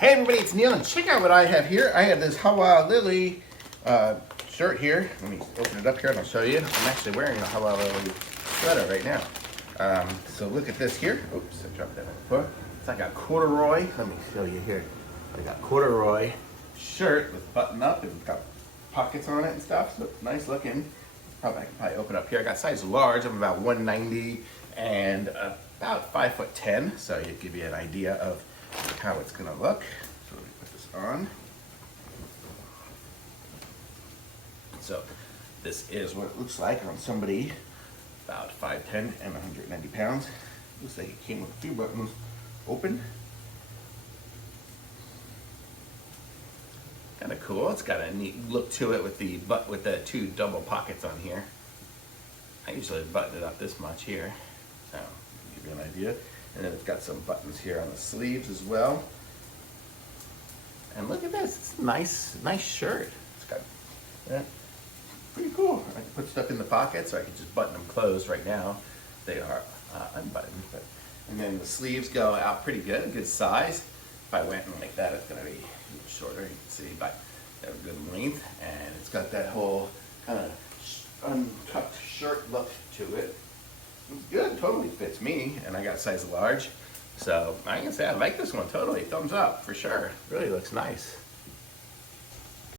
Hey everybody, it's Neil, and check out what I have here. I have this hawalili shirt here. Let me open it up here and I'll show you. I'm actually wearing a hawalili sweater right now. So look at this here. Oops, I dropped that on the floor. It's like a corduroy. Let me show you here. I got corduroy shirt with button up and got pockets on it and stuff. So nice looking. I can probably open up here. I got size large. I'm about 190 and about 5'10". So you give you an idea of how it's gonna look. So let me put this on. So this is what it looks like on somebody about 5'10" and 190 pounds. Looks like it came with a few buttons open. Kind of cool. It's got a neat look to it with the two double pockets on here. I usually button it up this much here, so give you an idea. And then it's got some buttons here on the sleeves as well. And look at this, it's a nice shirt. It's got pretty cool. I can put stuff in the pockets, or I can just button them closed right now. They are unbuttoned, and then the sleeves go out pretty good, a good size. If I went in like that, it's gonna be a little shorter, you can see, but they have a good length, and it's got that whole kind of untucked shirt look to it. It's good, totally fits me, and I got size large. So I can say I like this one totally. Thumbs up for sure. Really looks nice.